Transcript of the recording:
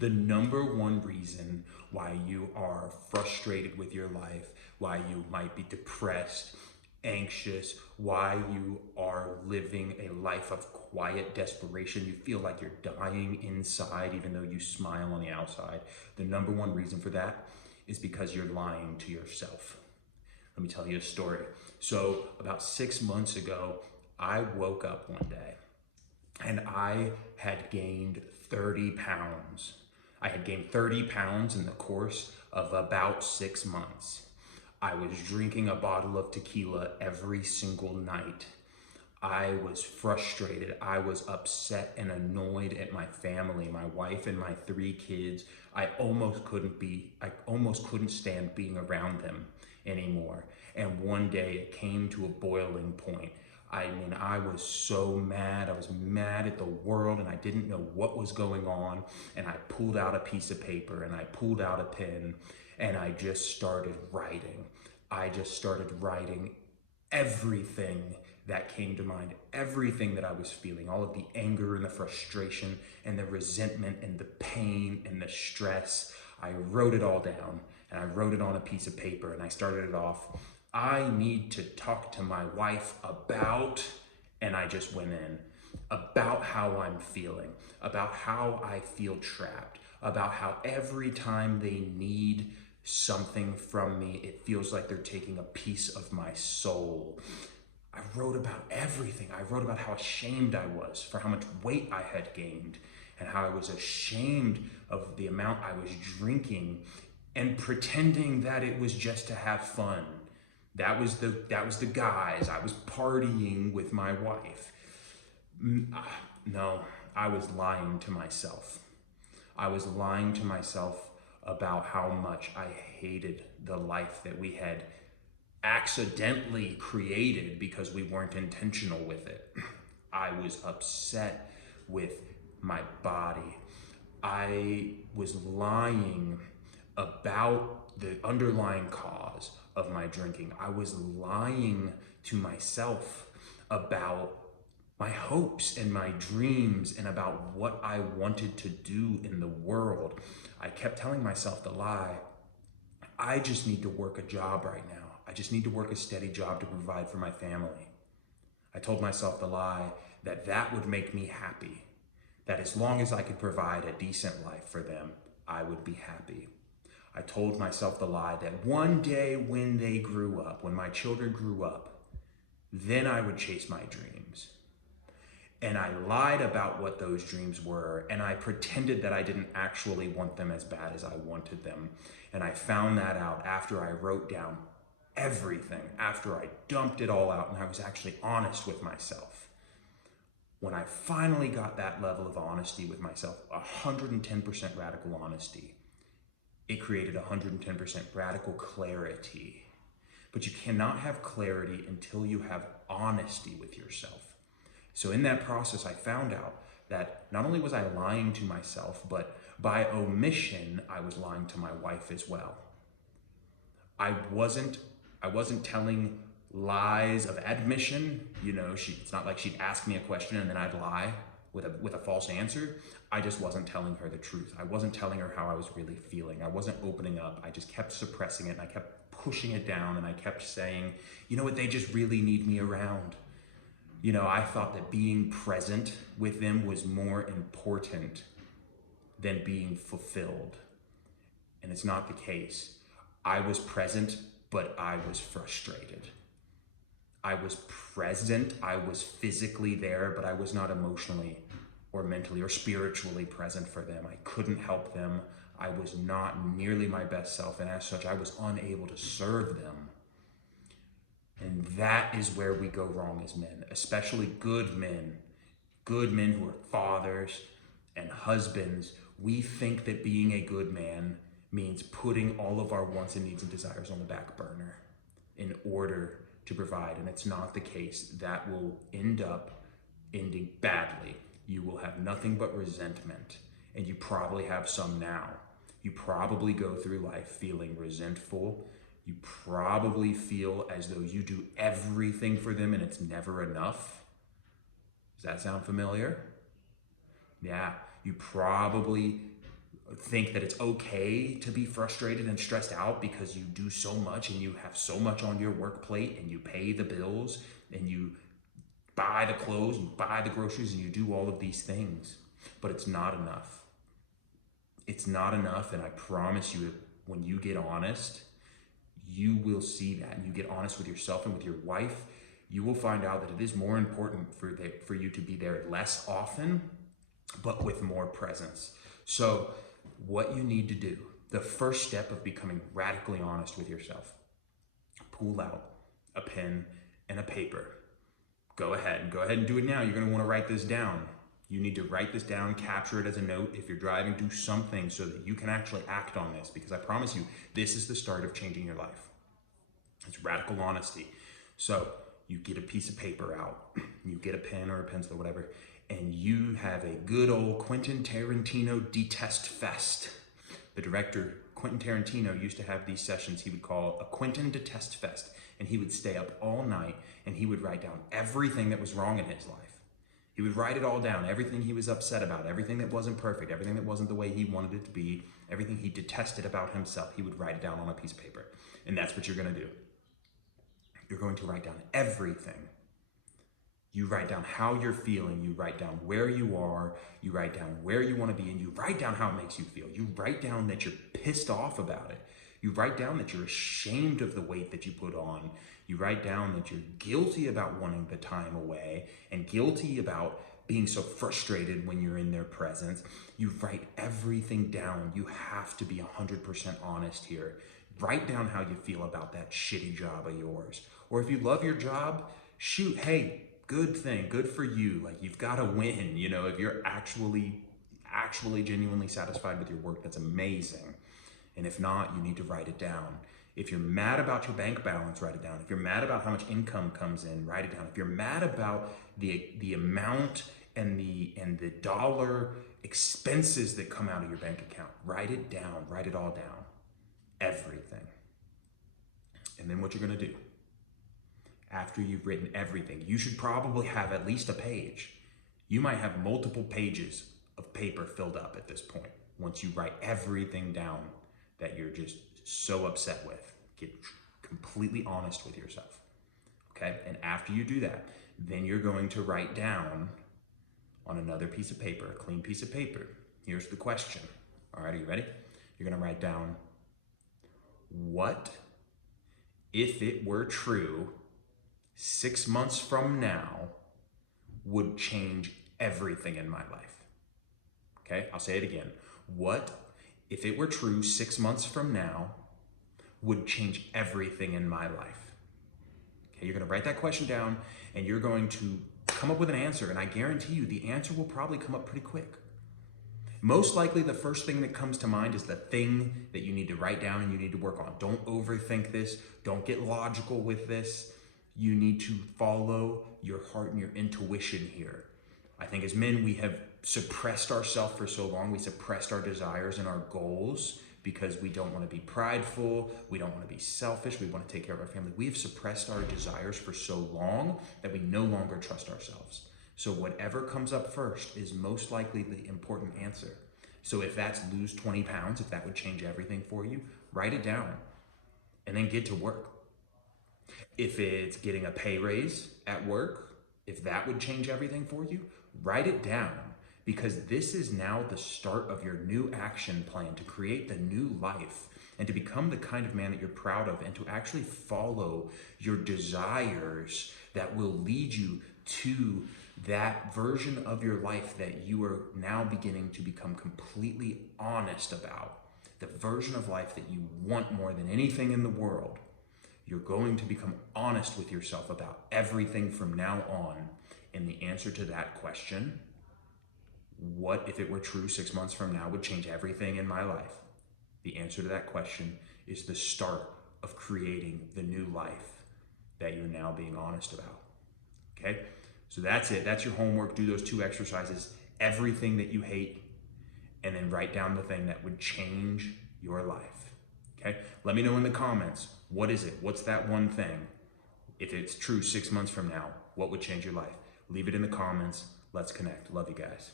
The number one reason why you are frustrated with your life, why you might be depressed, anxious, why you are living a life of quiet desperation, you feel like you're dying inside even though you smile on the outside. The number one reason for that is because you're lying to yourself. Let me tell you a story. So, about 6 months ago, I woke up one day and I had gained 30 pounds. I had gained 30 pounds in the course of about 6 months. I was drinking a bottle of tequila every single night. I was frustrated. I was upset and annoyed at my family, my wife and my 3 kids. I almost couldn't stand being around them anymore. And one day it came to a boiling point. I mean, I was so mad. I was mad at the world and I didn't know what was going on. And I pulled out a piece of paper and I pulled out a pen and I just started writing. I just started writing everything that came to mind, everything that I was feeling, all of the anger and the frustration and the resentment and the pain and the stress. I wrote it all down and I wrote it on a piece of paper and I started it off. I need to talk to my wife about, and I just went in, about how I'm feeling, about how I feel trapped, about how every time they need something from me, it feels like they're taking a piece of my soul. I wrote about everything. I wrote about how ashamed I was for how much weight I had gained and how I was ashamed of the amount I was drinking and pretending that it was just to have fun. That was the guise. I was partying with my wife. No, I was lying to myself. I was lying to myself about how much I hated the life that we had accidentally created because we weren't intentional with it. I was upset with my body. I was lying about the underlying cause of my drinking. I was lying to myself about my hopes and my dreams and about what I wanted to do in the world. I kept telling myself the lie, I just need to work a job right now. I just need to work a steady job to provide for my family. I told myself the lie that that would make me happy, that as long as I could provide a decent life for them, I would be happy. I told myself the lie that one day when they grew up, when my children grew up, then I would chase my dreams. And I lied about what those dreams were, and I pretended that I didn't actually want them as bad as I wanted them. And I found that out after I wrote down everything, after I dumped it all out and I was actually honest with myself. When I finally got that level of honesty with myself, 110% radical honesty, it created 110% radical clarity. But you cannot have clarity until you have honesty with yourself. So in that process, I found out that not only was I lying to myself, but by omission, I was lying to my wife as well. I wasn't telling lies of admission. It's not like she'd ask me a question and then I'd lie with a false answer. I just wasn't telling her the truth. I wasn't telling her how I was really feeling. I wasn't opening up. I just kept suppressing it and I kept pushing it down and I kept saying, you know what, they just really need me around. I thought that being present with them was more important than being fulfilled. And it's not the case. I was present, but I was frustrated. I was present, I was physically there, but I was not emotionally or mentally or spiritually present for them. I couldn't help them. I was not nearly my best self, and as such, I was unable to serve them. And that is where we go wrong as men, especially good men who are fathers and husbands. We think that being a good man means putting all of our wants and needs and desires on the back burner in order to provide, and it's not the case. That will end up ending badly. You will have nothing but resentment, and you probably have some now. You probably go through life feeling resentful. You probably feel as though you do everything for them and it's never enough. Does that sound familiar? Yeah, you probably think that it's okay to be frustrated and stressed out because you do so much and you have so much on your work plate and you pay the bills and you buy the clothes, you buy the groceries, and you do all of these things. But it's not enough. It's not enough, and I promise you, when you get honest, you will see that. And you get honest with yourself and with your wife, you will find out that it is more important for you to be there less often, but with more presence. So what you need to do, the first step of becoming radically honest with yourself, pull out a pen and a paper. Go ahead and do it now. You're going to want to write this down. You need to write this down, capture it as a note. If you're driving, do something so that you can actually act on this, because I promise you, this is the start of changing your life. It's radical honesty. So you get a piece of paper out, you get a pen or a pencil or whatever, and you have a good old Quentin Tarantino detest fest. The director, Quentin Tarantino, used to have these sessions he would call a Quentin detest fest. And he would stay up all night and he would write down everything that was wrong in his life. He would write it all down, everything he was upset about, everything that wasn't perfect, everything that wasn't the way he wanted it to be, everything he detested about himself. He would write it down on a piece of paper. And that's what you're going to do. You're going to write down everything. You write down how you're feeling, you write down where you are, you write down where you want to be, and you write down how it makes you feel. You write down that you're pissed off about it. You write down that you're ashamed of the weight that you put on. You write down that you're guilty about wanting the time away and guilty about being so frustrated when you're in their presence. You write everything down. You have to be 100% honest here. Write down how you feel about that shitty job of yours. Or if you love your job, shoot, hey, good thing, good for you. Like, you've got to win. You know, if you're actually genuinely satisfied with your work, that's amazing. And if not, you need to write it down. If you're mad about your bank balance, write it down. If you're mad about how much income comes in, write it down. If you're mad about the amount and the dollar expenses that come out of your bank account, write it down. Write it all down. Everything. And then what you're going to do, after you've written everything, you should probably have at least a page. You might have multiple pages of paper filled up at this point once you write everything down that you're just so upset with. Get completely honest with yourself, okay? And after you do that, then you're going to write down on another piece of paper, a clean piece of paper. Here's the question. All right, are you ready? You're gonna write down, what if it were true 6 months from now would change everything in my life? Okay, I'll say it again. What if it were true 6 months from now would change everything in my life? Okay, you're gonna write that question down and you're going to come up with an answer, and I guarantee you the answer will probably come up pretty quick. Most likely the first thing that comes to mind is the thing that you need to write down and you need to work on. Don't overthink this. Don't get logical with this. You need to follow your heart and your intuition here. I think as men, we have suppressed ourselves for so long. We suppressed our desires and our goals because we don't want to be prideful. We don't want to be selfish. We want to take care of our family. We have suppressed our desires for so long that we no longer trust ourselves. So whatever comes up first is most likely the important answer. So if that's lose 20 pounds, if that would change everything for you, write it down and then get to work. If it's getting a pay raise at work, if that would change everything for you, write it down, because this is now the start of your new action plan to create the new life and to become the kind of man that you're proud of and to actually follow your desires that will lead you to that version of your life that you are now beginning to become completely honest about, the version of life that you want more than anything in the world. You're going to become honest with yourself about everything from now on. And the answer to that question, what if it were true 6 months from now would change everything in my life? The answer to that question is the start of creating the new life that you're now being honest about. Okay? So that's it. That's your homework. Do those 2 exercises, everything that you hate, and then write down the thing that would change your life. Okay? Let me know in the comments, what is it? What's that one thing? If it's true 6 months from now, what would change your life? Leave it in the comments. Let's connect. Love you guys.